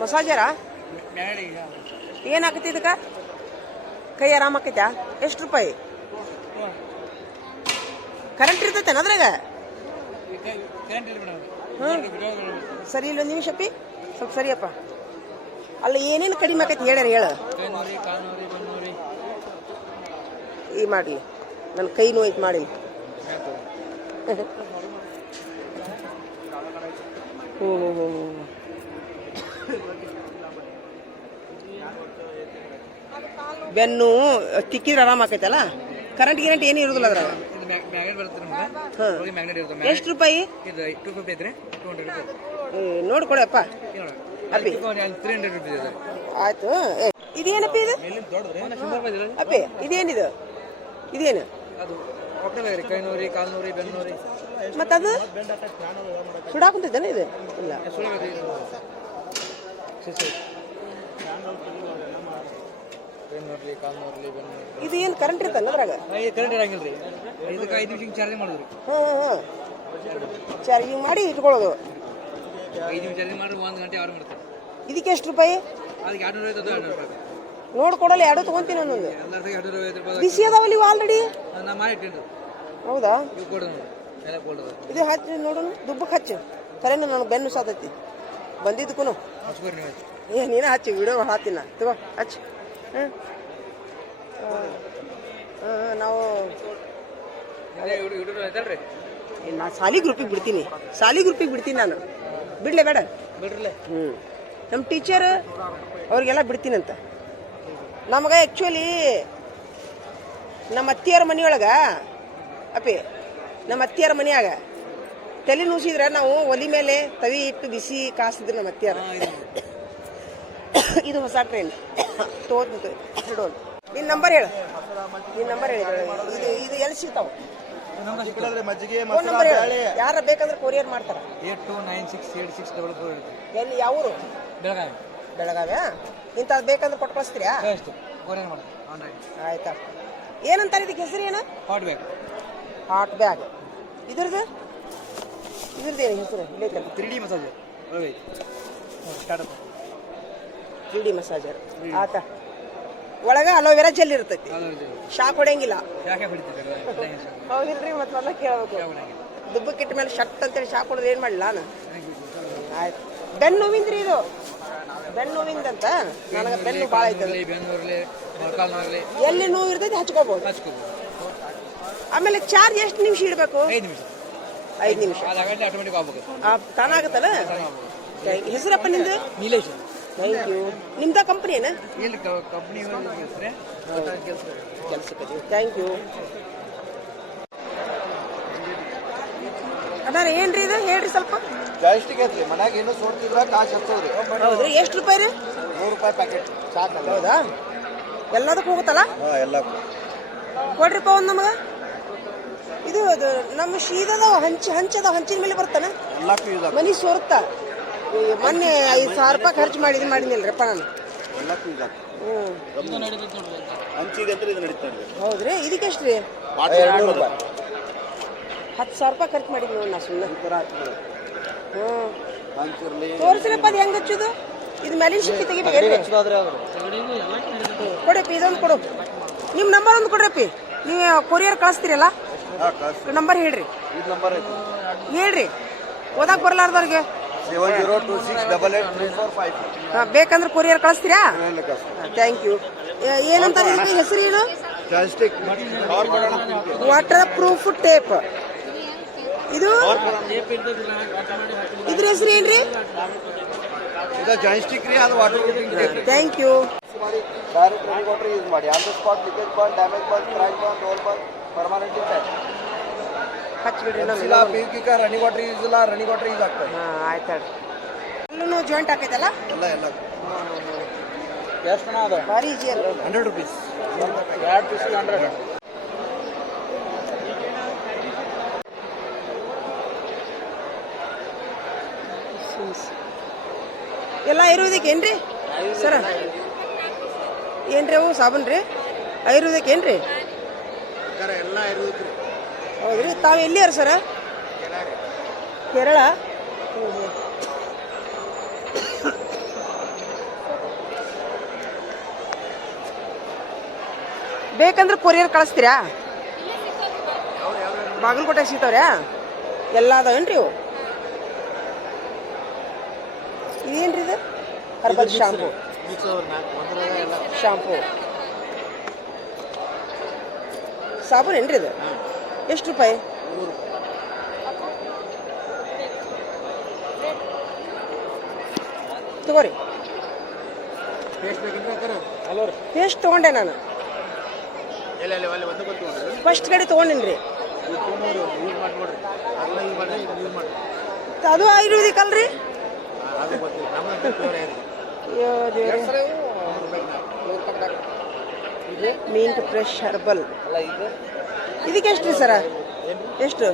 ಮಸಾಜರ ಏನಾಕತಿ ಇದಕ್ಕೆ ಕೈ ಆರಾಮ ಆಕೈತ್ಯಾ ಎಷ್ಟು ರೂಪಾಯಿ ಕರೆಂಟ್ ಇರ್ತೈತೇನ ಅದ್ರಾಗ ಸರಿ ಇಲ್ಲೊಂದು ನಿಮಿಷ ಪಿ ಸ್ವಲ್ಪ ಸರಿಯಪ್ಪ ಅಲ್ಲ ಏನೇನು ಕಡಿಮೆ ಆಕೈತಿ ಹೇಳ್ಯಾರ ಹೇಳ ಈ ಮಾಡಲಿ ನನ್ನ ಕೈ ನೋಯ್ತು ಮಾಡಿ ಬೆನ್ನು ತಿಕ್ಕಿದ್ರೆ ಆರಾಮ ಆಕೈತಲ್ಲ ಕರೆಂಟ್ ಗಿರೆಂಟ್ ಏನು ಇರೋದಿಲ್ಲ ಅದ್ರಾಗ ಎಷ್ಟು ರೂಪಾಯಿ ನೋಡ್ಕೊಡಪ್ಪ ಅಪ್ಪಿ ಆಯ್ತು ಇದೇನಪ್ಪಿ ಇದು ಅಪ್ಪಿ ಇದೇನಿದು ಇದೇನು ಮತ್ತದು ಸುಡಾಕುಂತಿದ್ದೇನೆ ಇದು ಇಲ್ಲ ಇದು ಏನು ಕರೆಂಟ್ ಇರ್ತಲ್ಲ ಅದ್ರಾಗ ಚಾರ್ಜಿಂಗ್ ಮಾಡಿ ಇಟ್ಕೊಳ್ಳೋದು ಇದಕ್ಕೆ ಎಷ್ಟು ರೂಪಾಯಿ ನೋಡ್ಕೊಡಲ್ಲ ಎರಡು ತಗೊಂತೀನಿ ಒಂದೊಂದು ಬಿಸಿ ಅದಾವಲ್ಲ ಇವು ಆಲ್ರೆಡಿ ಹೌದಾ ಇದು ಹಚ್ಚಿ ನೋಡೋಣ ದುಬ್ಬಕ್ಕೆ ಹಚ್ಚು ಕರೆನ ನನಗೆ ಬೆನ್ನು ಸಾತೈತಿ ಬಂದಿದ್ದಕ್ಕೂ ನೀನೇ ಹಚ್ಚಿ ವಿಡಿಯೋ ಹಾಕ್ತೀನಿ ತಗೋ ಹಚ್ಚಿ ನಾವು ನಾ ಸಾಲಿ ಗ್ರೂಪಿಗೆ ಬಿಡ್ತೀನಿ ನಾನು ಬಿಡ್ಲೆ ಬೇಡ ನಮ್ಮ ಟೀಚರ್ ಅವ್ರಿಗೆಲ್ಲ ಬಿಡ್ತೀನಂತ ನಮಗೆ ಆ್ಯಕ್ಚುಲಿ ನಮ್ಮ ಅತ್ತಿಯರ ಮನೆಯೊಳಗೆ ಅಪ್ಪಿ ನಮ್ಮ ಅತ್ತಿಯರ ಮನೆಯಾಗ ತಲೆ ನುಸಿದ್ರೆ ನಾವು ಒಲಿ ಮೇಲೆ ತವಿ ಇಟ್ಟು ಬಿಸಿ ಕಾಸಿದ್ರು ನಮ್ಮ ಅತ್ತಿಯರ ಇದು ಹೊಸ ಟ್ರೈನ್ ತೋದು ಇಡೋದು ನಿನ್ನ ನಂಬರ್ ಹೇಳು ಇದು ಎಲ್ಲಿ ಸಿಗ್ತಾವ ಫೋನ್ ನಂಬರ್ ಹೇಳು ಯಾರ ಬೇಕಂದ್ರೆ ಕೊರಿಯರ್ ಮಾಡ್ತಾರ 82968644 ಎಲ್ಲಿ ಯಾವ ಊರು ಬೆಳಗಾವ್ಯಾ ಇಂಥದ್ದು ಬೇಕಂದ್ರೆ ಕೊಟ್ಟು ಕಳಿಸ್ತೀರಾ ಆಯ್ತಾ ಏನಂತಾರೆ ಇದಕ್ಕೆ ಹೆಸರು ಏನು ಹಾಟ್ ಬ್ಯಾಗ್ ಇದ್ರದ್ದು ಏನು ಹೆಸರು 3D ಮಸಾಜರ್ ಆತ ಒಳಗ ಅಲೋವೆರಾ ಜೆಲ್ ಇರ್ತೈತಿ ಶಾಕ್ ಹೊಡೆಯಂಗಿಲ್ಲ ಹೌದಿಲ್ರಿ ಮತ್ತೆ ಕೇಳಬೇಕು ದುಬ್ಬಕ್ಕಿಟ್ಟ ಮೇಲೆ ಶಟ್ ಅಂತೇಳಿ ಶಾಕ್ ಹೊಡೆದು ಏನು ಮಾಡಲಿಲ್ಲ ನಾನು ಆಯ್ತು ಬೆನ್ನು ನೋವಿಂದ್ರಿ ಇದು ಬೆನ್ನು ನೋವಿಂದಂತ ನನಗೆ ಬೆನ್ನು ಭಾಳ ಐತದೆ ಎಲ್ಲಿ ನೋವು ಇರ್ತೈತಿ ಹಚ್ಕೋಬಹುದು ಆಮೇಲೆ ಚಾರ್ಜ್ ಎಷ್ಟು ನಿಮಿಷ ಇಡಬೇಕು 5 ನಿಮಿಷ ತಾನಾಗತ್ತಲ್ಲ ಹೆಸರಪ್ಪ ನಿಂದು ನೀಲೇಶ್ ಥ್ಯಾಂಕ್ ಯು ನಿಮ್ದ ಕಂಪ್ನಿ ಏನ ಕೆಲಸಕ್ಕೆ ಥ್ಯಾಂಕ್ ಯು ಅದಾರ ಏನ್ರಿ ಇದು ಹೇಳ್ರಿ ಸ್ವಲ್ಪ ಜಾಸ್ತಿಗೆ ಐತ್ರಿ ಮನ್ಯಾಗ ಏನೋ ಸೋಡ್ತಿದ್ರ ಕಾಸು ಹಚ್ಚೋದ್ರಿ ಹೌದ್ರಿ ಎಷ್ಟು ರೂಪಾಯಿ ರೀ 100 ರೂಪಾಯಿ ಪ್ಯಾಕೆಟ್ ಸಾಕು ಹೌದಾ ಎಲ್ಲದಕ್ಕೂ ಹೋಗುತ್ತಲ್ಲ ಎಲ್ಲ ಕೊಡ್ರಿಪ್ಪ ಒಂದು ನಮಗೆ ಇದು ನಮ್ಮ ಶೀದದ ಹಂಚದ ಹಂಚಿನ ಮೇಲೆ ಬರ್ತಾನೆ ಎಲ್ಲಕ್ಕೂ ಯೂಸ್ ಮನಿ ಸೋರುತ್ತಾ ಮೊನ್ನೆ 5,000 ರೂಪಾಯಿ ಖರ್ಚು ಮಾಡಿದ್ನಿಲ್ರಪ್ಪ ನಾನು ಎಲ್ಲಕ್ಕೂ ಯೂಸ್ ಹಂಚಿದೆ ಅಂದ್ರೆ ಇದು ನಡೀತಾ ಇದೆ ಹೌದ್ರಿ ಇದಕ್ಕೆ ಎಷ್ಟು ರೀ 200 ರೂಪಾಯಿ 10,000 ರೂಪಾಯಿ ಖರ್ಚು ಮಾಡಿದ್ವಿ ನಾ ಸುಮ್ಮನೆ ಹಂಚಿರ್ಲಿ ತೋರಿಸ್ರಪ್ಪ ಅದು ಹೆಂಗೆ ಹಚ್ಚೋದು ಇದು ಮೇಲಿನ ಶಿಪ್ಪಿ ತೆಗಿಬೇಕೇನ್ರಿ ಕೊಡಪ್ಪಿ ಇದೊಂದು ಕೊಡು ನಿಮ್ಮ ನಂಬರ್ ಒಂದು ಕೊಡ್ರಪ್ಪಿ ನೀವು ಕೊರಿಯರ್ ಕಳಿಸ್ತೀರಲ್ಲ ನಂಬರ್ ಹೇಳ್ರಿ ಇದು ನಂಬರ್ ಐತಿ ಹೇಳ್ರಿ ಓದಾಕ್ ಬರಲಾರ್ದವ್ರಿಗೆ 7026883455 ಬೇಕಂದ್ರೆ ಕೊರಿಯರ್ ಕಳಿಸ್ತೀರಾ ಥ್ಯಾಂಕ್ ಯು ಏನಂತಾರೆ ಇದಕ್ಕೆ ಹೆಸರು ಏನು ವಾಟರ್ ಪ್ರೂಫ್ ಟೇಪ್ ಇದು ಇದ್ರ ಹೆಸರು ಏನ್ರಿ ಜಾಯಿಸ್ಟಿಕ್ ರೀ ಅದು water proofing thank you direct running water use ಮಾಡಿ ಆನ್ ದ ಸ್ಪಾಟ್ ಲೀಕೇಜ್ ಬಂದ್ ಡ್ಯಾಮೇಜ್ ಬಂದ್ ಕ್ರ್ಯಾಕ್ ಬಂದ್ ಹೋಲ್ ಬಂದ್ ಪರ್ಮನೆಂಟ್ ಇರ್ತಾರೆ ಹಚ್ಬಿಡ್ರಿ ಇಲ್ಲ ಪಿಯುಕಿಕ ರನ್ನಿಂಗ್ ವಾಟರ್ ಯೂಸ್ ಇಲ್ಲ ರನ್ನಿಂಗ್ ವಾಟರ್ ಯೂಸ್ ಆಗ್ತದೆ ಆಯ್ತು ಎಲ್ಲೂ ಜಾಯಿಂಟ್ ಆಕೈತಲ್ಲ ಎಲ್ಲ ಎಷ್ಟು ಅದ ಭಾರಿ ಈಜಿ ಅಲ್ಲ 100 ರೂಪೀಸ್ 2 ಪೀಸ್ 100 ಎಲ್ಲ ಆಯುರ್ವೇದಿಕ್ ಏನ್ರಿ ಸರ ಏನ್ರಿ ಅವು ಸಾಬೂನ್ ರೀ ಆಯುರ್ವೇದಿಕ್ ಏನ್ರಿ ಎಲ್ಲ ಆಯುರ್ವೇದಿಕ್ ಹೌದ್ರಿ ತಾವು ಎಲ್ಲಿಯಾರ ಸರ ಕೇರಳ ಬೇಕಂದ್ರೆ ಕೊರಿಯರ್ ಕಳಿಸ್ತೀರಾ? ಬಾಗಲಕೋಟೆ ಸಿಗ್ತಾವ್ರ್ಯಾ? ಎಲ್ಲ ಅದಾವೇನ್ರಿ ಇವು? ಇದೇನ್ರಿ ಇದು? Herbal shampoo. ಶಾಂಪು ಸಾಬೂನು ಏನ್ರಿ ಇದು? ಎಷ್ಟು ರೂಪಾಯಿ? ತಗೋರಿ. ಪೇಸ್ಟ್ ತೊಗೊಂಡೆ ನಾನು ಫಸ್ಟ್ ಕಡೆ ತೊಗೊಂಡೇನ್ರಿ. ಅದು ಆಯುರ್ವೇದಿಕ್ ಅಲ್ರಿ? ಮಿಂಟ್ ಫ್ರೆಶ್ ಹರ್ಬಲ್ ಇದಕ್ಕೆ ಎಷ್ಟು ರೀ ಸರ? ಎಷ್ಟು?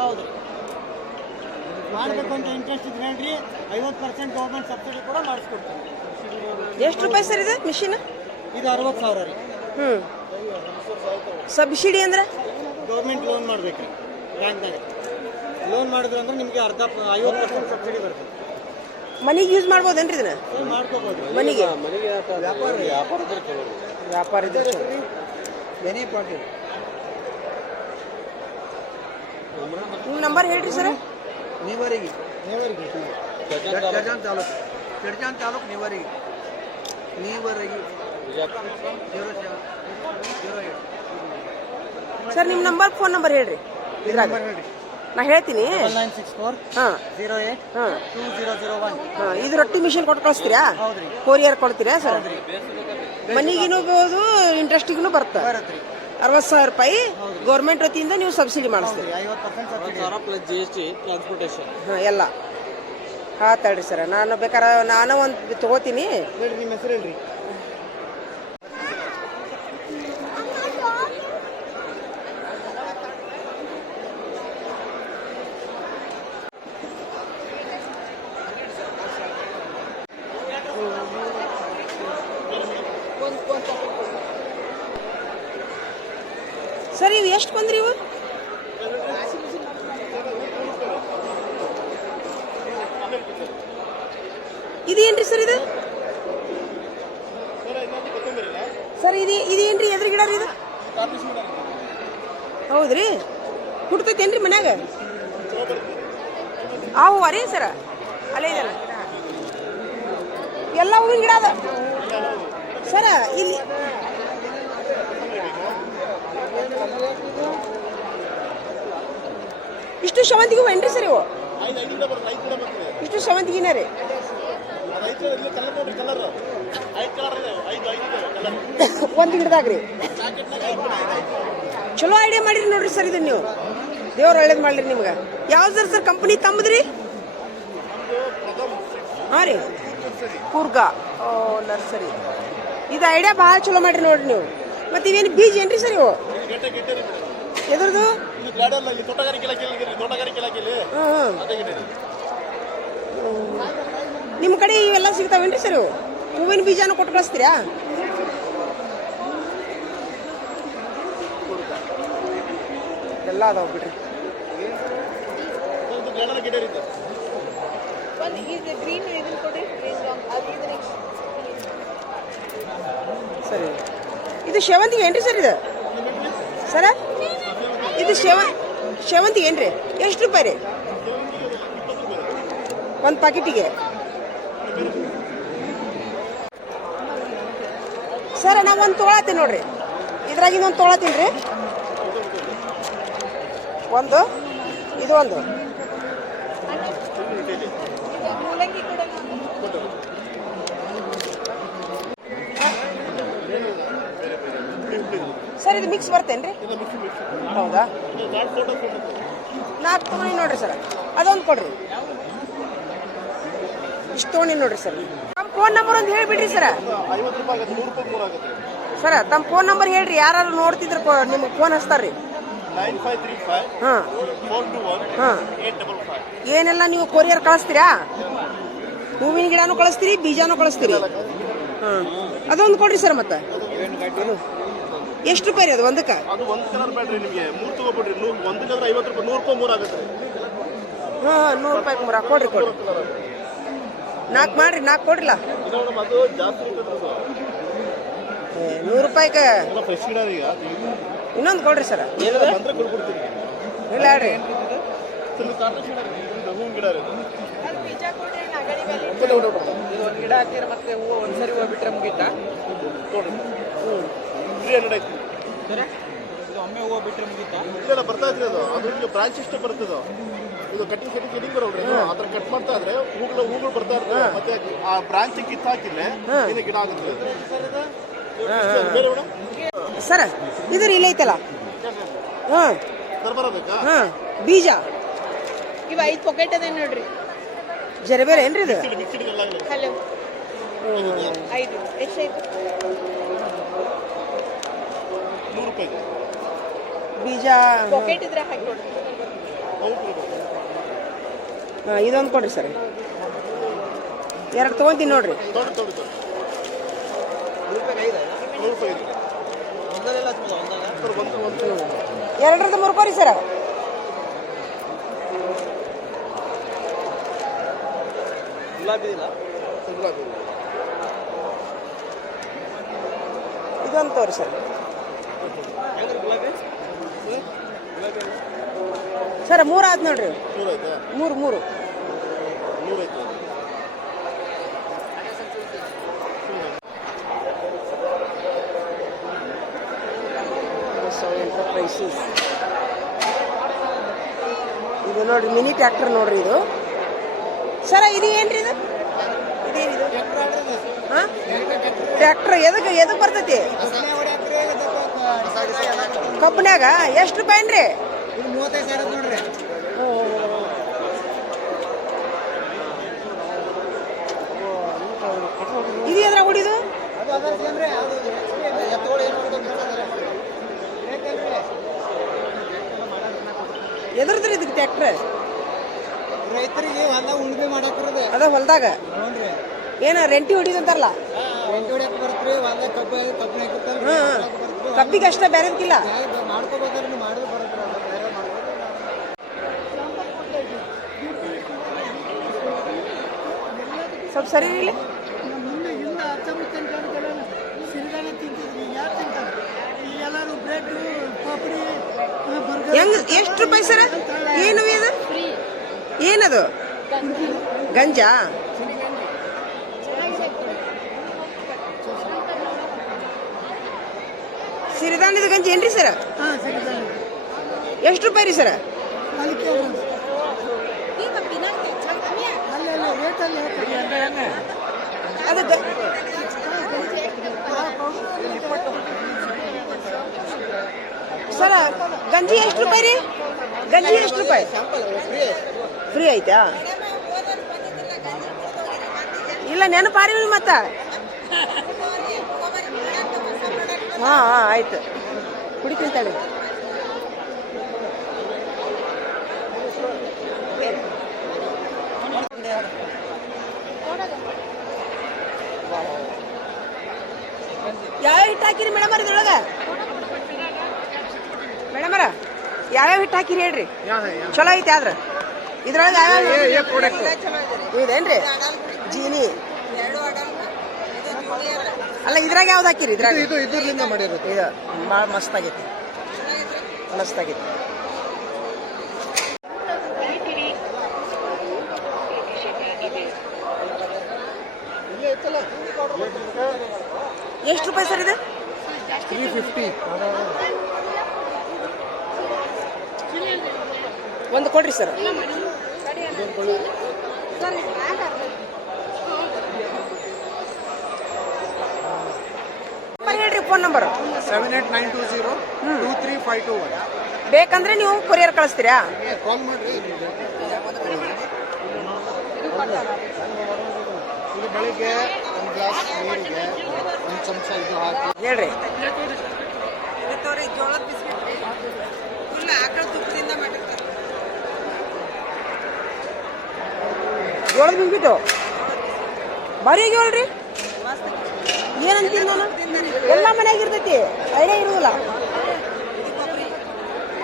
ಹೌದು ಮಾಡಬೇಕು ಅಂತ ಇಂಟ್ರೆಸ್ಟ್ ಇದ್ರೆ ಹೇಳ್ರಿ 50% ಗೌರ್ಮೆಂಟ್ ಸಬ್ಸಿಡಿ ಕೂಡ ಮಾಡಿಸ್ಕೊಡ್ತೀವಿ. ಎಷ್ಟು ರೂಪಾಯಿ ಸರ್ ಇದು ಮಿಷಿನ್? ಇದು 60,000 ರೀ. ಸಬ್ಸಿಡಿ ಅಂದ್ರೆ ಗೌರ್ಮೆಂಟ್ ಲೋನ್ ಮಾಡ್ಬೇಕ್ರಿ ಬ್ಯಾಂಕ್ದಾಗ. ಲೋನ್ ಮಾಡಿದ್ರೆ ಅಂದ್ರೆ ನಿಮಗೆ 50% ಸಬ್ಸಿಡಿ ಬರ್ತದೆ. ಮನಿಗೆ ಯೂಸ್ ಮಾಡ್ಬೋದೇನ್ರಿ ಇದನ್ನ? ಮಾಡ್ಕೋಬಹುದು. ಮನಿಗೆ ವ್ಯಾಪಾರ ಇದ್ರೆ ಚಲೋ. ಎನಿ ಪಾಯಿಂಟ್ ನಿಮ್ಮ ನಂಬರ್ ಹೇಳ್ರಿ ಸರ್. ನೀವರಿಗೆ ಚಡ್ಜಾನ್ ತಾಲೂಕು ನೀವರಿಗೆ 0708. ಸರ್ ನಿಮ್ಮ ನಂಬರ್ ಫೋನ್ ನಂಬರ್ ಹೇಳ್ರಿ. ಇದ್ರಾಗ ನಾ ಹೇಳ್ತೀನಿ. 9964 ಹಾಂ 08 ಹಾಂ 2001. ಹಾಂ ಇದು ರೊಟ್ಟಿ ಮಿಷಿನ್ ಕೊಟ್ಟು ಕಳಿಸ್ತೀರಾ? ಹೌದ್ರಿ. ಕೊರಿಯರ್ ಕೊಡ್ತೀರಾ ಸರ್? ಮನಿಗಿನೂ ಬೋದು ಇಂಟ್ರೆಸ್ಟಿಗೂ ಬರುತ್ತೆ. ಬರತ್ರಿ 60,000 ರೂಪಾಯಿ ಗೌರ್ಮೆಂಟ್ ವತಿಯಿಂದ ನೀವು ಸಬ್ಸಿಡಿ ಮಾಡಿಸ್ತೀರಿ. 50% ಸಬ್ಸಿಡಿ ಪ್ಲಸ್ GST ಟ್ರಾನ್ಸ್ಪೋರ್ಟೇಷನ್. ಹಾಂ ಎಲ್ಲ ತಡ್ರಿ ಸರ್. ನಾನು ಬೇಕಾದ್ರೆ ನಾನು ಒಂದು ತೊಗೋತೀನಿ. ಹೇಳ್ರಿ ನಿಮ್ಮ ಹೆಸರು ಹೇಳ್ರಿ. ಸರ್ ಇವು ಎಷ್ಟು ಬಂದ್ರಿ ಇವು? ಇದೇನ್ರಿ ಸರ್ ಇದು? ಸರ್ ಇದೇನ್ರಿ ಎದ್ರ ಗಿಡ ರೀ ಇದು? ಹೌದ್ರಿ. ಹುಡ್ತೈತೇನ್ರಿ ಮನ್ಯಾಗ? ಹೂವ ರೀ ಸರ ಅಲ್ಲೇ ಇದೆಲ್ಲ ಎಲ್ಲ ಹೂವಿನ ಗಿಡ ಅದ ಸರ ಇಲ್ಲಿ. ಇಷ್ಟು ಶಾವಂತಿಗೆ ಹೂವು ಏನ್ರಿ ಸರ್ ಇವು? ಇಷ್ಟು ಶಾವಂತಿಗೆನೇ ರೀ? ಒಂದು ಗಿಡದಾಗ್ರಿ ಚಲೋ ಐಡಿಯಾ ಮಾಡಿರಿ ನೋಡ್ರಿ ಸರ್. ಇದನ್ನ ನೀವು ದೇವ್ರ ಒಳ್ಳೇದು ಮಾಡ್ರಿ ನಿಮ್ಗೆ. ಯಾವ್ದು ಸರ್ ಕಂಪನಿ ತಮ್ಮದ್ರಿ? ಹಾಂ ರೀ ಕೂರ್ಗ ನರ್ಸರಿ. ಇದು ಐಡಿಯಾ ಭಾಳ ಚಲೋ ಮಾಡ್ರಿ ನೋಡ್ರಿ ನೀವು. ಮತ್ತೆ ಇವೇನು ಬೀಜ ಏನ್ರಿ ಸರ್ ಇವು? ಎದ್ರದ್ದು? ನಿಮ್ಮ ಕಡೆ ಇವೆಲ್ಲ ಸಿಗ್ತಾವೇನ್ರಿ ಸರ್ ಇವು? ಹೂವಿನ ಬೀಜನೂ ಕೊಟ್ಟು ಕಳಿಸ್ತೀರಾ? ಎಲ್ಲ ಅದಾವ ಬಿಡ್ರಿ. ಸರಿ ಇದು ಸೇವಂತಿಗೆ ಏನ್ರಿ ಸರ್ ಇದು? ಸರ ಇದು ಸೇವಂತಿಗೆ ಏನ್ರಿ? ಎಷ್ಟು ರೂಪಾಯಿ ರೀ ಒಂದು ಪ್ಯಾಕೆಟಿಗೆ? ಸರ್ ನಾ ಒಂದು ತೊಗೊಳತ್ತೀನಿ ನೋಡ್ರಿ, ಇದ್ರಾಗಿಂದ ಒಂದು ತೊಗೊಳತ್ತೀನಿ ರೀ. ಒಂದು ಇದು ಒಂದು ಸರ್ ಇದು ಮಿಕ್ಸ್ ಬರ್ತೇನ್ರಿ? ಹೌದಾ, 4 ತೊಗೊಂಡು ನೋಡ್ರಿ ಸರ್. ಅದೊಂದು ಕೊಡ್ರಿ, ಇಷ್ಟು ತೊಗೊಂಡು ನೋಡ್ರಿ ಸರ್. ನಮ್ಮ ಫೋನ್ ನಂಬರ್ ಒಂದು ಹೇಳಿಬಿಡ್ರಿ ಸರ್. ಸರ್ ತಮ್ಮ ಫೋನ್ ನಂಬರ್ ಹೇಳ್ರಿ, ಯಾರು ನೋಡ್ತಿದ್ರು ನಿಮ್ಗೆ ಫೋನ್ ಹಚ್ತಾರ್ರಿ. 9535 ಹಾಂ 421 ಹಾಂ 855. ಏನೆಲ್ಲ ನೀವು ಕೊರಿಯರ್ ಕಳಿಸ್ತೀರಾ? ಹೂವಿನ ಗಿಡನೂ ಕಳಿಸ್ತೀರಿ, ಬೀಜನೂ ಕಳಿಸ್ತೀರಿ. ಹಾಂ ಅದೊಂದು ಕೊಡ್ರಿ ಸರ್. ಮತ್ತೆ ಎಷ್ಟು ರೂಪಾಯಿ ರೀ ಅದು ಒಂದಕ್ಕೆ? ಅದು ಒಂದು ಕಲರ್ ಬೇಡ್ರಿ, ನಿಮಗೆ 3 ತಗೋಬಿಡ್ರಿ. 1 ಕಲರ್ 50 ರೂಪಾಯಿ, 100 ರೂಪಾಯಿ 3 ಆಗುತ್ತೆ. ಹಾಂ 100 ರೂಪಾಯಿ 3 ಕೊಡ್ರಿ. 4 ಮಾಡ್ರಿ, 4 ಕೊಡ್ರಿಲ್ಲ. ಅದು ಜಾಸ್ತಿ 100 ರೂಪಾಯಿಗೆ ಫ್ರೆಶ್ ಗಿಡ ಈಗ ಇನ್ನೊಂದು ಕೊಡ್ರಿ ಸರ್. ಬಂದ್ರೆ ಕೊಡ್ಬಿಡ್ತೀನಿ. ಇಲ್ಲ ಹೇಳ್ರಿ. ಹೂವಿನ ಗಿಡ ರೀ ಇದು ಒಂದು ಗಿಡ ಹಾಕಿದ್ರೆ ಮತ್ತೆ ಹೂವು ಒಂದ್ಸರಿ ಹೂವು ಬಿಟ್ಟರೆ ಮುಗೀತಾ? ನೋಡ್ರಿ 300 ಐತಿ. ಇದು ಒಮ್ಮೆ ಹೂವು ಬಿಟ್ಟರೆ ಮುಗೀತಾ? ಇಲ್ಲ ಬರ್ತಾ ಇದ್ರಿ ಅದು. ಅದು ಈಗ ಬ್ರಾಂಚ್ ಇಷ್ಟೇ ಬರ್ತದೆ. ಇದು ಕಟಿಂಗ್ ಬರೋಲ್ರಿ, ಆ ಥರ ಕಟ್ ಮಾಡ್ತಾ ಇದ್ರೆ ಹೂಗಳು ಬರ್ತಾ ಇರ್ತದೆ. ಮತ್ತೆ ಆ ಬ್ರಾಂಚ್ ಕಿತ್ತು ಹಾಕಿದ್ರೆ ಇದು ಗಿಡ ಆಗುತ್ತೆ. ಸರ್ ಇದು ಇಲ್ಲ ಐತಲ್ಲ? ಹಾಂ ಬರಬೇಕಾ? ಹಾಂ ಬೀಜ ಇವು 5 ಪಾಕೆಟ್ ಅದೇ ನೋಡ್ರಿ. ಜರಬೇರೆ ಏನ್ರಿ ಇದು? ಹಲೋ 5 ಎಷ್ಟಾಯ್ತು? 100 ರೂಪಾಯಿ ಬೀಜ ಪಾಕೆಟ್ ಇದ್ರೆ ಹಾಕಿ ಕೊಡ್ರಿ. ಹಾಂ ಇದೊಂದು ಕೊಡ್ರಿ ಸರ್. 2 ತೊಗೊಂತೀನಿ ನೋಡ್ರಿ. ತೊಗೊಳ್ಳಿ 100 ರೂಪಾಯಿ 5 100 ರೂಪಾಯಿ ಇದೆ. ಒಂದಲ್ಲೆಲ್ಲ ಹಚ್ಬೋದಾ? ಒಂದಾಗ 2ರಿಂದ 3 ಕೊಡ್ರಿ ಸರ್. ಗುಲಾಬಿ ಇಲ್ಲ? ಇದೊಂದು ತೋರಿ ಸರ್. ಹೆಂಗ್ರಿ ಗುಲಾಬಿ? ಸರ್ 3 ಆಯ್ತು ನೋಡ್ರಿ. 100 ಆಯ್ತಾ? 3 100 ಆಯ್ತು. ಎಂಟರ್ಪ್ರೈಸಸ್ ಇದು ನೋಡ್ರಿ, ಮಿನಿ ಟ್ರ್ಯಾಕ್ಟರ್ ನೋಡ್ರಿ ಇದು. ಸರ ಇದು ಏನ್ರಿ ಇದು? ಇದೇನಿದು? ಹಾಂ ಟ್ರ್ಯಾಕ್ಟರ್ ಎದಕ್ಕೆ ಬರ್ತೈತಿ? ಕಬ್ಬನ್ಯಾಗ ಎಷ್ಟು ರೂಪಾಯಿ ಏನ್ರಿ? ಇದು 35,000 ನೋಡ್ರಿ. ಇದು ಎದ್ರಾಗ ಹೊಡಿದು? ಅದು ಅದರ ಸೇಮ್ ರೀ. ಅದು ಎತ್ತುಗಳು ಏನು ಎದ್ರದ್ರಿ ಇದಕ್ಕೆ ಟ್ರ್ಯಾಕ್ಟರ್? ರೈತರಿಗೆ ಹೊಲ ಉಳುಮೆ ಮಾಡಕ್ಕಿರೋದು ಅದ ಹೊಲ್ದಾಗ ನೋಡ್ರಿ. ಏನ ರೆಂಟಿ ಹೊಡಿದಂತಾರಲ್ಲ? ರೆಂಟಿ ಹೊಡ್ಯಾಕ ಬರ್ತ್ರಿ. ಹೊಲ ಕಬ್ಬು ಹಾಕಿರ್ತಾರ. ಹಾಂ ಕಬ್ಬಿಗೆ ಅಷ್ಟೇ ಬೇರೆದಕ್ಕಿಲ್ಲ. ಮಾಡ್ಕೋಬೇಕಾದ್ರೆ ನೀವು ಮಾಡೋದು ಬರುತ್ತೆ. ಬೇರೆ ಮಾಡ್ಬೋದು. ಸ್ವಲ್ಪ ಸರಿ ಇಲ್ಲ. ಮುಂದೆ ಹಿಂದೆ ಸಿರಿಧಾನ್ಯ ತಿಂತಿದ್ರಿ, ಯಾರು ತಿಂತಾರೆ? ಈ ಎಲ್ಲರೂ ಬ್ರೆಡ್, ಪಾಪಡಿ, ಬರ್ಗರ್. ಹೆಂಗ್ ಎಷ್ಟು ರೂಪಾಯಿ ಸರ? ಏನು ಇದು? ಏನದು? ಗಂಜಾ? ಸಿರಿಧಾನ್ಯದ ಗಂಜಿ ಏನ್ರಿ ಸರ? ಹಾಂ ಸಿರಿಧಾನ್ಯ ಎಷ್ಟು ರೂಪಾಯಿ ರೀ ಸರ? ಅದಕ್ಕೆ ಅಲ್ಲ ರೇಟಲ್ಲಿ ಹೇಳ್ತಾರೆ. ಅದು ಸರ ಗಂಜಿ ಎಷ್ಟು ರೂಪಾಯಿ ರೀ? ಗಂಜಿ ಎಷ್ಟು ರೂಪಾಯಿ? ಫ್ರೀ ಐತಾ? ಇಲ್ಲ ನೆನಪಾರಿ ಮತ್ತ. ಹಾಂ ಹಾಂ ಆಯ್ತು, ಕುಡಿತೀನಿ ತಡಿ. ಯಾವ್ಯಾವ ಹಿಟ್ಟು ಹಾಕಿರಿ ಮೇಡಮರ ಇದ್ರೊಳಗೆ? ಮೇಡಮರ ಯಾವ್ಯಾವ ಹಿಟ್ಟು ಹಾಕಿರಿ ಹೇಳ್ರಿ, ಚಲೋ ಐತೆ ಆದ್ರ ಇದ್ರೊಳಗೆ? ಇದೇನ್ರಿ ಜೀನಿ? ಅಲ್ಲ ಇದ್ರಾಗ ಯಾವ್ದು ಹಾಕಿರಿ? ಇದ್ರಾಗ ಇದರಿಂದ ಮಾಡಿರೋದು. ಇದು ಭಾಳ ಮಸ್ತ್ ಆಗೈತಿ, ಮಸ್ತ್ ಆಗೈತಿ. ಎಷ್ಟು ರೂಪಾಯಿ ಸರ್ ಇದು? 350. ಒಂದು ಕೊಡ್ರಿ ಸರ್. ಹೇಳ್ರಿ ಫೋನ್ ನಂಬರ್. 78920 ಬೇಕಂದ್ರೆ ನೀವು ಕೊರಿಯರ್ ಕಳಿಸ್ತೀರಾ? ಕಾಲ್ ಮಾಡ್ರಿ. ಇದು ಬೆಳಿಗ್ಗೆ ಒಂದು ಗ್ಲಾಸ್ ನೀರಿಗೆ ಒಂದು ಚಮಚ ಇದು ಹಾಕಿ ಹೇಳ್ರಿ. ಜೋಳದ ಬಿಸ್ಕಿಟ್ಟು ಭಾರಿ ಆಗ್ಯಾವಲ್ರಿ. ಏನಂತೀನಿ ನಾನು, ಎಲ್ಲ ಮನ್ಯಾಗ ಇರ್ತೈತಿ, ಐಡಿಯಾ ಇರುವುದಿಲ್ಲ.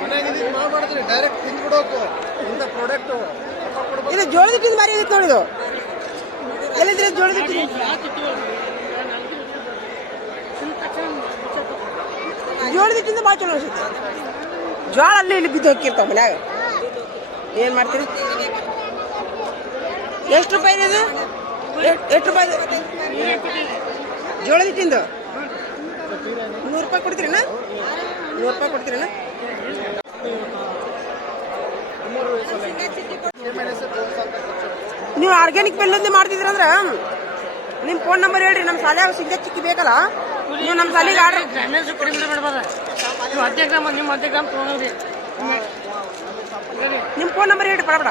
ಮನೆಗೆ ಇದು ಮಾಡ್ಬಾರ್ದ್ರಿ, ಡೈರೆಕ್ಟ್ ತಿಂದ್ಬಿಡೋಕು ಇಂಥ ಪ್ರಾಡಕ್ಟ್. ಇದು ಜೋಳದ ಹಿಟ್ಟಿಂದ ಭಾರಿ ಆಗೈತೆ ನೋಡಿದು. ಎಲ್ಲಿದ್ರೆ ಜೋಳದ ಹಿಟ್ಟಿನ? ಜೋಳದ ಹಿಟ್ಟಿಂದ ಭಾಳ ಚಲೋ ಅನ್ಸುತ್ತೆ. ಜೋಳ ಅಲ್ಲಿ ಇಲ್ಲಿ ಬಿದ್ದು ಹಾಕಿರ್ತಾವ ಮನ್ಯಾಗ. ಏನ್ ಮಾಡ್ತೀರಿ? ಎಷ್ಟು ರೂಪಾಯಿ ಇದು? ಎಷ್ಟು ರೂಪಾಯಿ ಜೋಳದ ಹಿಟ್ಟಿಂದು? 100 ರೂಪಾಯಿ ಕೊಡ್ತೀರಿನ? 100 ರೂಪಾಯಿ ಕೊಡ್ತೀರಿನ? ನೀವು ಆರ್ಗ್ಯಾನಿಕ್ ಬೆಲ್ಲದ್ದೇ ಮಾಡ್ತಿದ್ರಂದ್ರ ನಿಮ್ಮ ಫೋನ್ ನಂಬರ್ ಹೇಳ್ರಿ. ನಮ್ಮ ಶಾಲ್ಯಾಗ ಸಿಂಗ ಚಿಕ್ಕಿ ಬೇಕಲ್ಲ, ನೀವು ನಮ್ಮ ಶಾಲೆಗೆ ಆರ್ಡರ್. ನಿಮ್ಮ ಫೋನ್ ನಂಬರ್ ಹೇಳ್ರಿ ಪಡಬೇಡ.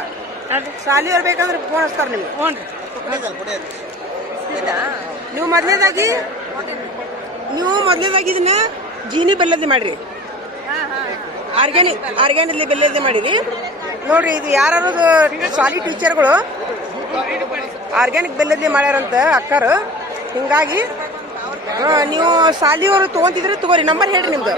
ಶಾಲೆಯವ್ರು ಬೇಕಂದ್ರೆ ಫೋನ್ ಹಚ್ತಾರೆ ನಿಮ್ಗೆ. ನೀವು ಮೊದಲನೇದಾಗಿ ಇದನ್ನ ಜೀನಿ ಬೆಲ್ಲದ್ದೇ ಮಾಡ್ರಿ. ಆರ್ಗ್ಯಾನಿಕ್ ಬೆಲ್ಲದ್ದೇ ಮಾಡಿರಿ ನೋಡ್ರಿ. ಇದು ಯಾರು ಶಾಲಿ ಟೀಚರ್ಗಳು ಆರ್ಗ್ಯಾನಿಕ್ ಬೆಲ್ಲದ್ದೇ ಮಾಡ್ಯಾರಂತ ಅಕ್ಕರು. ಹಿಂಗಾಗಿ ನೀವು ಶಾಲಿಯವರು ತಗೊಂತಿದ್ರೆ ತಗೋರಿ. ನಂಬರ್ ಹೇಳ್ರಿ ನಿಮ್ದು.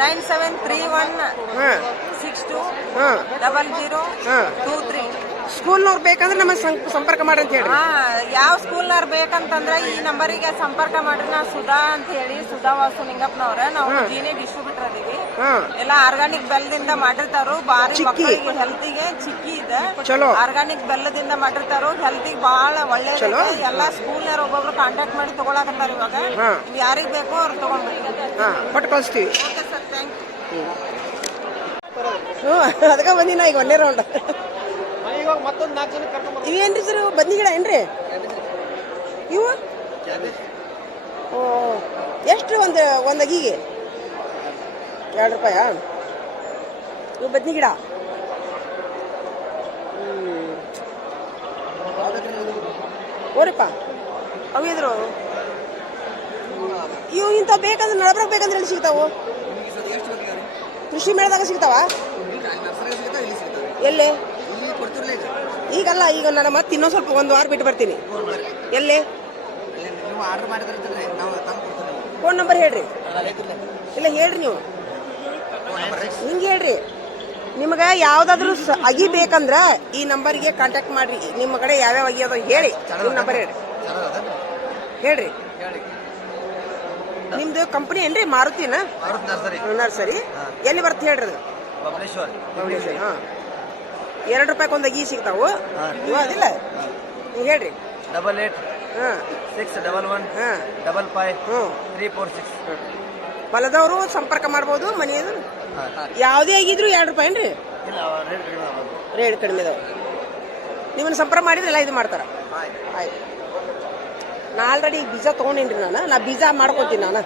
9731620023. ಸ್ಕೂಲ್ನವ್ರು ಬೇಕಂದ್ರೆ ನಮಗೆ ಸಂಪರ್ಕ ಮಾಡ್ರಿ ಅಂತ ಹೇಳ್ರಿ. ಯಾವ ಸ್ಕೂಲ್ನವ್ರು ಬೇಕಂತಂದ್ರೆ ಈ ನಂಬರಿಗೆ ಸಂಪರ್ಕ ಮಾಡ್ರಿ. ನಾ ಸುಧಾ ಅಂತ ಹೇಳಿ, ಸುಧಾ ವಾಸು ನಿಂಗಪ್ಪನವ್ರ. ನಾವು ಜೀನಿ ಡಿಸ್ಟ್ರಿಬ್ಯೂಟರ್ ಅದೀವಿ. ಎಲ್ಲ ಆರ್ಗಾನಿಕ್ ಬೆಲ್ಲದಿಂದ ಮಾಡಿರ್ತಾರು. ಬಾರಿ ಮಕ್ಕಳಿಗೆ ಹೆಲ್ತಿಗೆ ಚಿಕ್ಕಿ ಇದೆ. ಚಲೋ ಆರ್ಗಾನಿಕ್ ಬೆಲ್ಲದಿಂದ ಮಾಡಿರ್ತಾರು. ಹೆಲ್ತಿಗೆ ಬಹಳ ಒಳ್ಳೆ. ಎಲ್ಲಾ ಸ್ಕೂಲ್ನವ್ರ ಒಬ್ಬೊಬ್ರು ಕಾಂಟ್ಯಾಕ್ಟ್ ಮಾಡಿ ತಗೊಳಕತ್ತಾರ. ಇವಾಗ ಯಾರಿಗ್ ಬೇಕೋ ಅವ್ರು ತಗೊಂಡ್ಬಿಡ್ರಿ. ಕೊಟ್ಟು ಕಳಿಸ್ತೀವಿ. Okay sir, thank you. ಅದಕ್ಕೆ ಬಂದಿನ ಈಗ ಒಂದೇ ರೌಂಡ್. ಮತ್ತೊಂದು 4 ಜನ ಕರ್ಕೊಂಡ್ ಇವೇನ್ರಿ ಸರ್? ಬದ್ನಿ ಗಿಡ ಏನ್ರಿ ಇವು? ಓ, ಎಷ್ಟು ಒಂದು ಅಗಿಗೆ? 2 ರೂಪಾಯಾ? ಇವು ಬದ್ನಿ ಗಿಡ. ಓರಿಪ್ಪ ಅವು ಇದ್ರು. ಇವು ಇಂಥ ಬೇಕಂದ್ರೆ ನಡಬರ್ಕ್ ಬೇಕಂದ್ರೆ ಎಲ್ಲಿ ಸಿಗ್ತಾವು? ಕೃಷಿ ಮೇಳದಾಗ ಸಿಗ್ತಾವ? ಎಲ್ಲಿ? ಈಗಲ್ಲ, ಈಗ ನಾನು ಮತ್ತೆ ಇನ್ನೊಂದು ಸ್ವಲ್ಪ 1 ವಾರ ಬಿಟ್ಟು ಬರ್ತೀನಿ. ಎಲ್ಲಿ? ಫೋನ್ ನಂಬರ್ ಹೇಳ್ರಿ. ಇಲ್ಲ ಹೇಳ್ರಿ, ನೀವು ಹಿಂಗೆ ಹೇಳ್ರಿ. ನಿಮ್ಗೆ ಯಾವ್ದಾದ್ರು ಅಗಿ ಬೇಕಂದ್ರ ಈ ನಂಬರ್ಗೆ ಕಾಂಟ್ಯಾಕ್ಟ್ ಮಾಡ್ರಿ. ನಿಮ್ಮ ಕಡೆ ಯಾವ್ಯಾವ ಅಗಿ ಅದ ಹೇಳಿ. ನಿಮ್ಮ ನಂಬರ್ ಹೇಳ್ರಿ. ನಿಮ್ದು ಕಂಪನಿ ಏನ್ರಿ? ಮಾರುತಿನ ನರ್ಸರಿ. ಎಲ್ಲಿ ಬರ್ತಿ ಹೇಳ್ರಿ ಅದು? ಬಬಲೇಶ್ವರ. ಹಾ, 2 ರೂಪಾಯಿಗೆ ಒಂದು ಅಗಿ ಸಿಗ್ತಾವು. ಇವಾಗಿಲ್ಲ ನೀವು ಹೇಳ್ರಿ. 8861115536. ಹೊಲದವರು ಸಂಪರ್ಕ ಮಾಡ್ಬೋದು. ಮನೆಯದು ಯಾವುದೇ ಆಗಿದ್ರು 2 ರೂಪಾಯಿ ಏನ್ರಿ? ರೇಟ್ ಕಡಿಮೆ ಅದಾವ. ನಿಮ್ಮನ್ನ ಸಂಪರ್ಕ ಮಾಡಿದ್ರೆ ಎಲ್ಲ ಇದು ಮಾಡ್ತಾರ. ಆಯ್ತು. ನಾ ಆಲ್ರೆಡಿ ಬೀಜ ತೊಗೊಂಡೇನ್ರಿ. ನಾ ಬೀಜ ಮಾಡ್ಕೊತೀನಿ ನಾನು.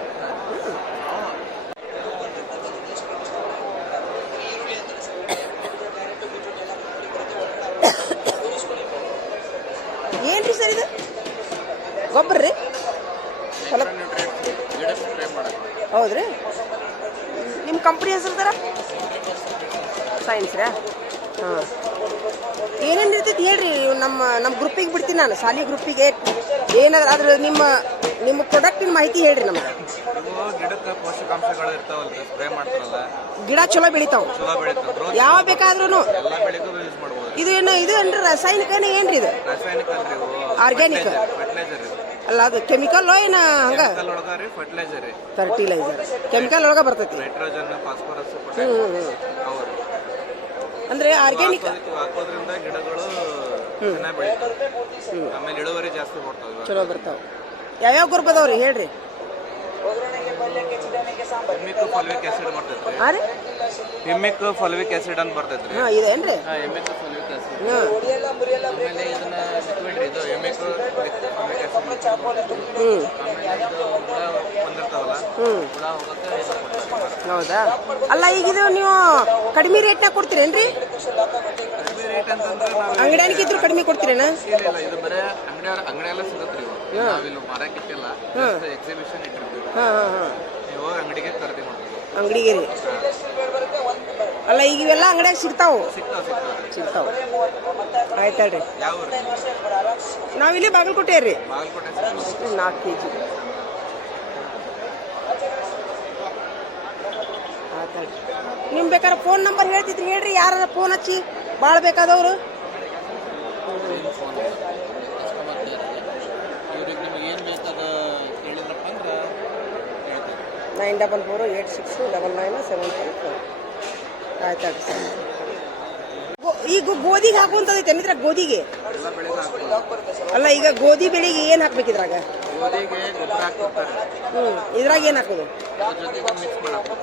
ಏನ್ರಿ ಸರ್ ಇದು? ಗೊಬ್ಬರ ರೀ? ಹೌದ್ರಿ. ನಿಮ್ಮ ಕಂಪ್ನಿ ಹೆಸರು ತರ ಸೈನ್ಸ್ ರೀ? ಹಾಂ. ಏನೇನು ಇರ್ತೈತಿ ಹೇಳ್ರಿ. ನಮ್ಮ ಗ್ರೂಪಿಗೆ ಬಿಡ್ತೀನಿ ನಾನು. ಶಾಲಿ ಗ್ರೂಪಿಗೆ ಏನಾದ್ರು ಅದ್ರ ನಿಮ್ಮ ಪ್ರಾಡಕ್ಟಿನ ಮಾಹಿತಿ ಹೇಳ್ರಿ ನಮ್ಗೆ. ಗಿಡಕ್ಕೆ ಪೋಷಕಾಂಶಗಳು ಇರ್ತಾವಲ್ರಿ, ಸ್ಪ್ರೇ ಮಾಡ್ತಾರಲ್ಲ, ಗಿಡ ಚಲೋ ಬೆಳಿತಾವ. ಯಾವ ಬೇಕಾದ್ರೂ ಎಲ್ಲ ಬೆಳೆಗೂ ಯೂಸ್ ಮಾಡ್ಬೋದು. ಇದು ಏನ್ರಿ ರಾಸಾಯನಿಕ ಏನ್ರಿ? ಇದು ರಾಸಾಯನಿಕ ಅಲ್ರಿ, ಆರ್ಗ್ಯಾನಿಕ್ ಫರ್ಟಿಲೈಸರ್ ಅಲ್ಲ. ಅದು ಕೆಮಿಕಲ್ ಏನ ಹಂಗ? ಫರ್ಟಿಲೈಸರ್ ರೀ. ಫರ್ಟಿಲೈಸರ್ ಕೆಮಿಕಲ್ ಒಳಗ ಬರ್ತೈತಿ. ನೈಟ್ರೋಜನ್, ಫಾಸ್ಫರಸ್, ಅಂದ್ರೆ ಆರ್ಗ್ಯಾನಿಕ್ ಹಾಕೋದ್ರಿಂದ ಗಿಡಗಳು ಚೆನ್ನಾಗಿ ಬೆಳಿತಾವೆ. ಆಮೇಲೆ ಇಳುವರಿ ಜಾಸ್ತಿ ಕೊಡ್ತಾವೆ. ಚಲೋ ಬರ್ತಾವ. ಯಾವ್ಯಾವ ಗುರುಬ್ ಅದಾವ್ರಿ ಹೇಳ್ರಿ. ಹಿಮ್ಮಿಕ್ ಫಲ್ವಿಕ್ ಆಸಿಡ್ ಬರ್ತೈತ್ರಿ. ಹಾಂ ರೀ, ಹಿಮ್ಮಿಕ್ ಫಲ್ವಿಕ್ ಆಸಿಡ್ ಅಂತ ಬರ್ತೈತ್ರಿ. ಹಾಂ ಇದೇನ್ರಿ. ಹಿಮ್ಮಿಕ್ ಫಲ್ವಿಕ್ ಆಸಿಡ್. ಹಾಂ ಆಮೇಲೆ ಇದನ್ನ ಲಿಕ್ವಿಡ್ ಇದು ಹಿಮ್ಮಿಕ್ ಫಲ್ವಿಕ್ ಆಸಿಡ್. ಆಮೇಲೆ ಇದು ಹುಳ ಬಂದಿರ್ತಾವಲ್ಲ, ಹುಳ ಹೋಗಕ್ಕೆ. ಹೌದಾ? ಅಲ್ಲ ಈಗ ಇದು ನೀವು ಕಡಿಮೆ ರೇಟ್ನಾಗ ಕೊಡ್ತೀರೇನ್ರಿ? ಕಡಿಮೆ ರೇಟ್ ಅಂತಂದ್ರೆ ನಾವು ಅಂಗಡಿಯಾನಿಗಿದ್ರು ಕಡಿಮೆ ಕೊಡ್ತೀರೇನ? ಇಲ್ಲ, ಇದು ಬರೇ ಅಂಗಡಿಯೆಲ್ಲ ಸಿಗತ್ರಿ. ನಾವಿಲ್ಲಿ ಮಾರಾಕಿಟ್ಟಿಲ್ಲ, ಎಕ್ಸಿಬಿಷನ್ ಇಟ್ಟಿರ್ತೀವಿ. ಹಾಂ ಹಾಂ ಹಾಂ, ನೀವು ಹೋಗಿ ಅಂಗಡಿಗೆ ಖರೀದಿ ಮಾಡ್ತೀವಿ. ಅಂಗಡಿಗೆ ರೀ. ಅಲ್ಲ ಈಗ ಇವೆಲ್ಲ ಅಂಗಡಿಯಾಗ ಸಿಗ್ತಾವು? ಸಿಗ್ತಾವ. ಆಯ್ತು ಹೇಳ್ರಿ. ಯಾವ ಊರು? ನಾವಿಲ್ಲಿ ಬಾಗಲಕೋಟೆ ರೀ. ಬಾಗಲಕೋಟೆ 4 kg. ಆಯ್ತು ಹೇಳ್ರಿ. ನಿಮ್ ಬೇಕಾದ್ರೆ ಫೋನ್ ನಂಬರ್ ಹೇಳ್ತಿದ್ರಿ, ಹೇಳ್ರಿ. ಯಾರ ಫೋನ್ ಹಚ್ಚಿ ಭಾಳ ಬೇಕಾದವರು. ಇವ್ರಿಗೆ ನಿಮಗೆ ಏನು ಬೇಕಾದ ಕೇಳಿದ್ರಪ್ಪ ಅಂದ್ರೆ 9448699754. ಆಯ್ತು ಹೇಳ್ರಿ ಸರ್. ಈಗ ಗೋಧಿಗೆ ಹಾಕುವಂಥದ್ದೈತೆ ಏನಿದ್ರ? ಗೋಧಿಗೆ ಎಲ್ಲ ಬೆಳೆದು ಹಾಕ್ಬೋದು. ಅಲ್ಲ, ಈಗ ಗೋಧಿ ಬೆಳೆಗೆ ಏನು ಹಾಕ್ಬೇಕಿದ್ರಾಗ? ಗೋಧಿಗೆ ಗೊಬ್ಬರ ಹಾಕ್ತಿರ್ತಾರೆ. ಇದ್ರಾಗ ಏನು ಹಾಕೋದು? ಅದ್ರ ಜೊತೆಗೆ ಮಿಕ್ಸ್ ಮಾಡಬೇಕು.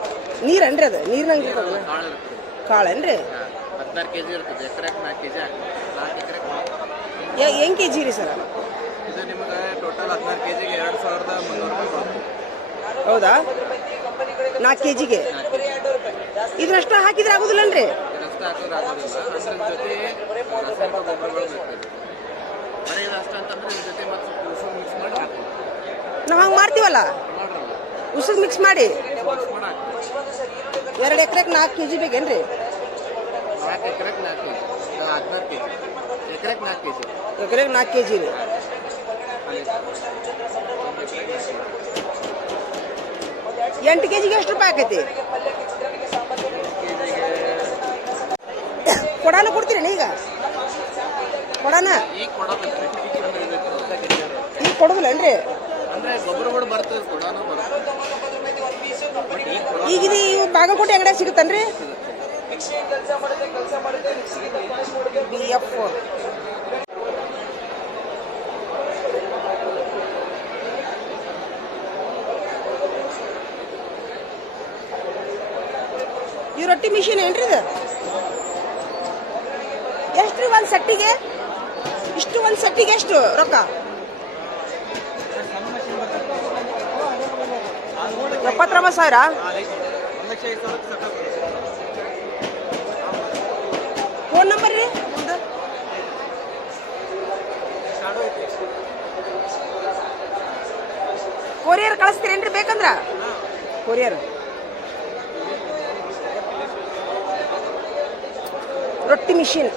ನೀರನ್ರಿ ಅದು? ನೀರ್ನಂಗೆ ಇರ್ತದಲ್ಲ? ಕಾಳು ಇರ್ತದೆ. ಕಾಳೇನ್ರಿ? 16 kg ಇರ್ತದೆ. ಎಕರೆಗೆ 4 kg ಹಾಕ್ತೀವಿ. 4 ಎಕರೆಗೆ ಹೆಂಗೆ ಕೆ ಜಿ ರೀ ಸರ್? ಇದು ನಿಮಗೆ ಟೋಟಲ್ 16 kgಗೆ 2300 ರೂಪಾಯಿ ಬರುತ್ತೆ. ಹೌದಾ? 4 kgಗೆ ಇದನ್ನಷ್ಟು ಹಾಕಿದ್ರೆ ಆಗೋದಿಲ್ಲನ್ರಿ? ಇದಷ್ಟು ಹಾಕಿದ್ರೆ ಆಗೋದಿಲ್ಲ. ಅದ್ರ ಜೊತೆ ರಾಸಾಯನಿಕ ಗೊಬ್ಬರಗಳು ಬೇಕು. ಬರೀ ಇದು ಅಷ್ಟು ಅಂತಂದ್ರೆ ಇದ್ರ ಜೊತೆ ಮತ್ತೆ ಉಸು ಮಿಕ್ಸ್ ಮಾಡಿ ಹಾಕ್ತೀವಿ. ನಾವು ಹಂಗೆ ಮಾಡ್ತೀವಲ್ಲ, ಉಸುಗ್ ಮಿಕ್ಸ್ ಮಾಡಿ. ಮಿಕ್ಸ್ ಮಾಡಿ ಹಾಕ್ತೀವಿ. 2 ಎಕರೆಗೆ 4 kg ಬೇಕೇನ್ರಿ? 4 ಎಕರೆಗೆ 4 kg. 16 kg. ಎಕರೆಗೆ 4 kg. ಎಕರೆಗೆ 4 kg ರೀ. 8 kgಗೆ ಎಷ್ಟು ರೂಪಾಯಿ ಆಕೈತಿ? ಕೊಡಾನ ಕೊಡ್ತೀರಿ ಈಗ? ಕೊಡಾನ ಈಗ ಕೊಡೋದಿಲ್ಲ. ಈಗ ಕೊಡೋದಿಲ್ಲನ್ರಿ? ಅಂದ್ರೆ ಗೊಬ್ಬರಗಳು ಬರ್ತದೆ, ಕೊಡೋನು ಬರುತ್ತೆ. ಈಗ ಇದು ಬಾಗಲಕೋಟೆ ಅಂಗಡಿಯಾಗ ಸಿಗುತ್ತನ್ರಿ? BF. ಈ ರೊಟ್ಟಿ ಮಿಷಿನ್ ಏನ್ರಿ ಇದು? ಎಷ್ಟ್ರಿ ಒಂದು ಸೆಟ್ಟಿಗೆ? ಇಷ್ಟು ಒಂದು ಸೆಟ್ಟಿಗೆ ಎಷ್ಟು ರೊಕ್ಕ? 79,000. ಫೋನ್ ನಂಬರ್ ರೀ? ಕೊರಿಯರ್ ಕಳಿಸ್ತೀರೇನ್ರಿ ಬೇಕಂದ್ರ? ಕೊರಿಯರ್ ರೊಟ್ಟಿ ಮಿಷಿನ್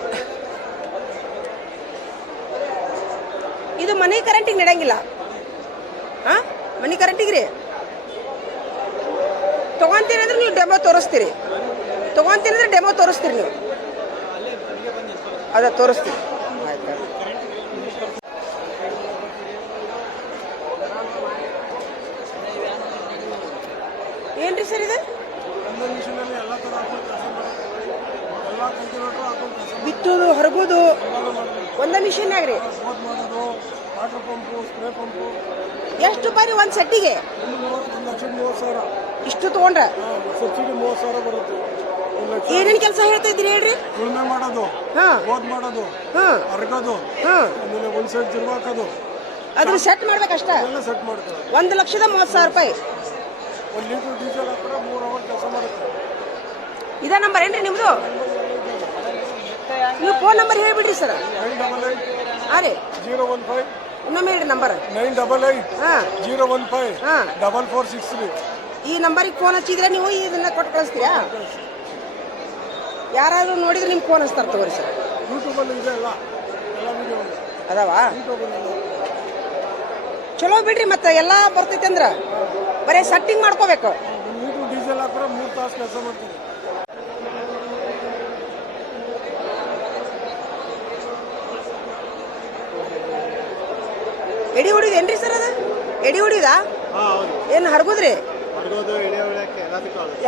ಇದು ಮನೆ ಕರೆಂಟಿಗೆ ನಡೆಯಂಗಿಲ್ಲ. ಹಾಂ, ಮನೆ ಕರೆಂಟಿಗೆ ರೀ ತೊಗೊಂತೀರಂದ್ರೆ ನೀವು ಡೆಮೋ ತೋರಿಸ್ತೀರಿ. ತೊಗೊಂತೀರಂದ್ರೆ ಡೆಮೋ ತೋರಿಸ್ತೀರಿ ನೀವು? ಅದ ತೋರಿಸ್ತೀರಿ. ಆಯ್ತು. ಏನ್ರಿ ಸರ್ ಇದು? ಬಿತ್ತುದು ಹೊರಗೋದು ಒಂದೇ ಮಿಷಿನ್ಯಾಗ ರೀ? ಎಷ್ಟು ರೂಪಾಯಿ ಒಂದು ಸೆಟ್ಟಿಗೆ? 1,30,000. ಇಷ್ಟು ತಗೊಂಡ್ರ ಸಬ್ಸಿಡಿ 30,000 ಬರುತ್ತೆ. ಏನೇನು ಕೆಲಸ ಹೇಳ್ತಾ ಇದ್ರಿ ಹೇಳ್ರಿ? ಉಳುಮೆ ಮಾಡೋದು, ಓದ್ ಮಾಡೋದು, ಅರ್ಗೋದು, ಆಮೇಲೆ ಒಂದ್ ಸೈಡ್ ಜೀವ ಹಾಕೋದು, ಅದನ್ನ ಸೆಟ್ ಮಾಡ್ಬೇಕಷ್ಟ. ಎಲ್ಲ ಸೆಟ್ ಮಾಡ್ತಾರೆ. 1,30,30,000 ರೂಪಾಯಿ. 1 ಲೀಟರ್ ಡೀಸೆಲ್ ಹಾಕಿದ್ರೆ 3 ಅವರ್ ಕೆಲಸ ಮಾಡುತ್ತೆ. ಇದ ನಂಬರ್ ಏನ್ರಿ ನಿಮ್ದು? ನೀವು ಫೋನ್ ನಂಬರ್ ಹೇಳ್ಬಿಡ್ರಿ ಸರ್. 988 ಹಾಂ ರೀ, 015 ಇನ್ನೊಮ್ಮೆ ಹೇಳ್ರಿ ನಂಬರ್. 988 ಹಾಂ 015 ಹಾಂ 4463. ಈ ನಂಬರಿಗೆ ಫೋನ್ ಹಚ್ಚಿದ್ರೆ ನೀವು ಇದನ್ನ ಕೊಟ್ಟು ಕಳಿಸ್ತೀರಾ? ಯಾರಾದ್ರೂ ನೋಡಿದ್ರೆ ನಿಮ್ಗೆ ಫೋನ್ ಹಚ್ತಾರೆ ತಗೋರಿ ಸರ್. ಯೂಟ್ಯೂಬಲ್ಲಿ ಇದೆ ಎಲ್ಲ ವಿಡಿಯೋ ಅದಾವ? ಯೂಟ್ಯೂಬಲ್ಲಿ ಚಲೋ ಬಿಡ್ರಿ. ಮತ್ತೆ ಎಲ್ಲ ಬರ್ತೈತೆ ಅಂದ್ರೆ ಬರೀ ಸೆಟ್ಟಿಂಗ್ ಮಾಡ್ಕೋಬೇಕು. 1 ಲೀಟರ್ ಡೀಸೆಲ್ ಹಾಕಿದ್ರೆ 3 ತಾಸು ಕೆಲಸ ಮಾಡ್ತೀವಿ. ಎಡಿ ಹೊಡಿದೇನ್ರಿ ಸರ್? ಅದು ಎಡಿ ಹೊಡಿದಾ? ಏನು ಹರ್ಗುದ್ರಿ?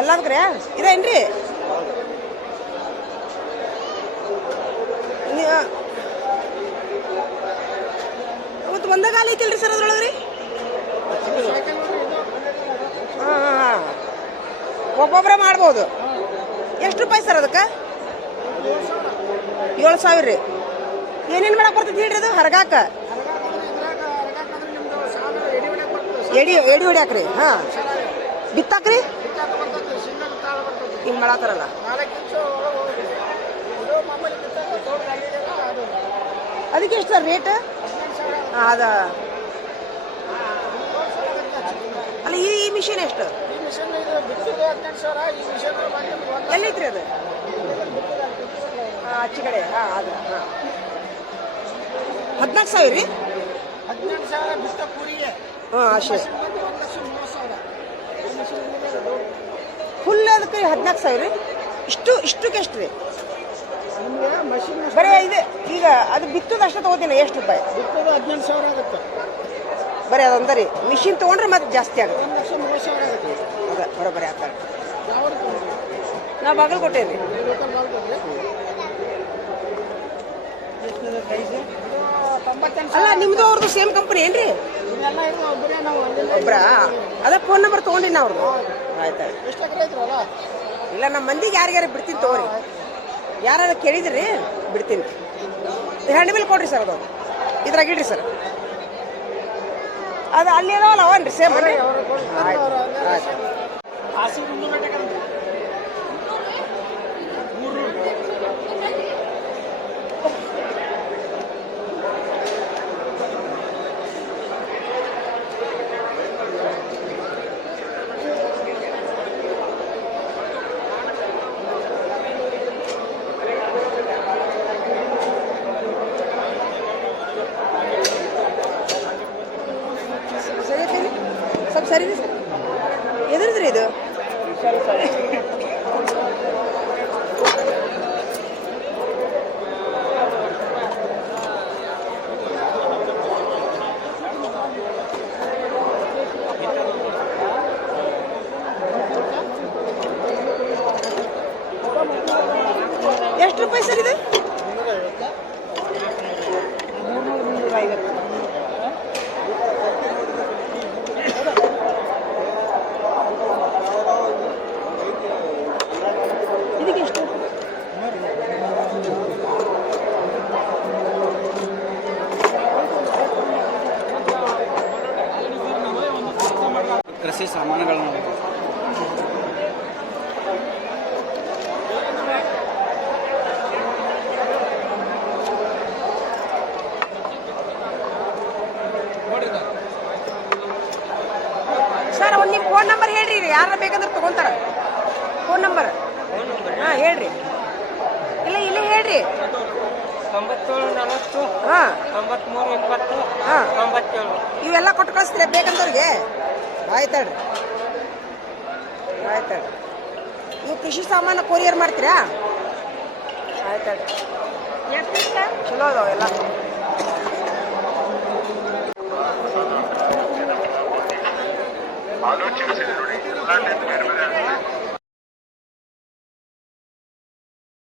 ಎಲ್ಲದಕ್ರೆ ಇದೇನ್ರಿ? ಒಂದ ಗಾಲ ಐತಿಲ್ರಿ ಸರ್ ಅದ್ರೊಳಗ್ರಿ? ಹಾಂ ಹಾಂ ಹಾಂ, ಒಬ್ಬೊಬ್ಬರ ಮಾಡ್ಬೋದು. ಎಷ್ಟು ರೂಪಾಯಿ ಸರ್ ಅದಕ್ಕೆ? 7,000 ರೀ. ಏನೇನು ಮಾಡಕ್ಕೆ ಬರ್ತೈತಿ ಹೇಳ್ರಿ ಅದು ಹರಗಾಕ? ಎಡಿ ಹೊಡ್ಯಾಕ್ರಿ. ಹಾಂ, ಬಿತ್ತಾಕ್ರಿ ಹಿಂಗೆ ಮಾಡತ್ತಾರಲ್ಲ. ಅದಕ್ಕೆ ಎಷ್ಟು ಸರ್ ರೇಟ್? ಹಾಂ, ಅದ ಅಲ್ಲ, ಈ ಮಿಷಿನ್ ಎಷ್ಟು? ಎಲ್ಲೈತ್ರಿ ಅದು? ಹಾಂ, ಆಚೆ ಕಡೆ. ಹಾಂ, ಅದು ಹಾಂ 14,000 ರೀ? 18,000 ಬಿತ್ತ ಕೂರಿಗೆ. ಹಾಂ, ಅಷ್ಟೇ. ಫುಲ್ ಅದಕ್ಕೆ 14,000 ರೀ? ಇಷ್ಟಕ್ಕೆ ಎಷ್ಟು ರೀ? ಬರೀ ಇದೆ. ಈಗ ಅದು ಬಿತ್ತದ ಅಷ್ಟೇ ತಗೋತೀನಿ. ಎಷ್ಟು ರೂಪಾಯಿ ಬಿತ್ತದು? 18,000 ಆಗುತ್ತೆ. ಬರೀ ಅದೊಂದ ರೀ. ಮಿಷಿನ್ ತೊಗೊಂಡ್ರೆ ಮತ್ತೆ ಜಾಸ್ತಿ ಆಗುತ್ತೆ. 1,30,000 ಆಗುತ್ತೆ. ಅದ ಬರೋಬ್ಬರಿ ಆಗ್ತಾರೆ. ಯಾವ ನಾವು ಬಾಗಲಕೋಟೆ ರೀ. ಅಲ್ಲ, ನಿಮ್ದು ಅವ್ರದ್ದು ಸೇಮ್ ಕಂಪನಿ ಏನ್ರಿ? ಇದೆಲ್ಲ ಇದು ಒಬ್ಬರೇ ನಾವು ಅಲ್ಲೆಲ್ಲ ಒಬ್ರ ಅದ ಫೋನ್ ನಂಬರ್ ತೊಗೊಂಡಿ ನಾವು ಅವ್ರದ್ದು. ಆಯ್ತು. ಎಷ್ಟು ಎಕರೆ ಇದ್ರಲ್ಲ? ಇಲ್ಲ, ನಮ್ಮ ಮಂದಿಗೆ ಯಾರಿಗಾರ ಬಿಡ್ತೀನಿ ತಗೋರಿ. ಯಾರು ಕೇಳಿದ್ರಿ ಬಿಡ್ತೀನಿ. ಹ್ಯಾಂಡ್ ಬಿಲ್ ಕೊಡ್ರಿ ಸರ್. ಅದು ಇದ್ರಾಗ ಇಡ್ರಿ ಸರ್. ಅದು ಅಲ್ಲಿ ಅದಾವಲ್ಲ ಅವನ್ರಿ ಸೇಮ್ ಅನ್ರಿ. ಆಯ್ತು ಆಯ್ತು. ಆಸಿ ಮುಂದೆ ಬೇಕಂತ ಸರಿ ಐತಿ? ಸ್ವಲ್ಪ ಸರಿ ಇದೆ ಸರ್. ಎದ್ರದ್ರಿ ಇದು? ಎಷ್ಟು ರೂಪಾಯಿ ಸರ್ ಇದು? 350. ಇದಕ್ಕೆ ಎಷ್ಟು? ಕೃಷಿ ಸಾಮಾನುಗಳನ್ನ ಸರ್, ಒಂದು ನಿಮ್ಮ ಫೋನ್ ನಂಬರ್ ಹೇಳ್ರಿ. ಯಾರ ಬೇಕಂದ್ರೆ ತಗೊಂತಾರ. ಫೋನ್ ನಂಬರ್ ಹಾಂ ಹೇಳ್ರಿ. ಇಲ್ಲ ಹೇಳ್ರಿ. 9740 ಹಾಂ 9320 ಹಾಂ 97. ಇವೆಲ್ಲ ಕೊಟ್ಟು ಕಳಿಸ್ತೀರ ಬೇಕಂದವ್ರಿಗೆ? ಆಯ್ತಾಳ್ರಿ. ನೀವು ಕೃಷಿ ಸಾಮಾನು ಕೊರಿಯರ್ ಮಾಡ್ತೀರಾ? ಆಯ್ತಾಳ್ರಿ. ಚಲೋ ಅದಾವ ಎಲ್ಲ. ಆಲೋಚಿಸಿದೆ ನೋಡಿ ಎಲ್ಲ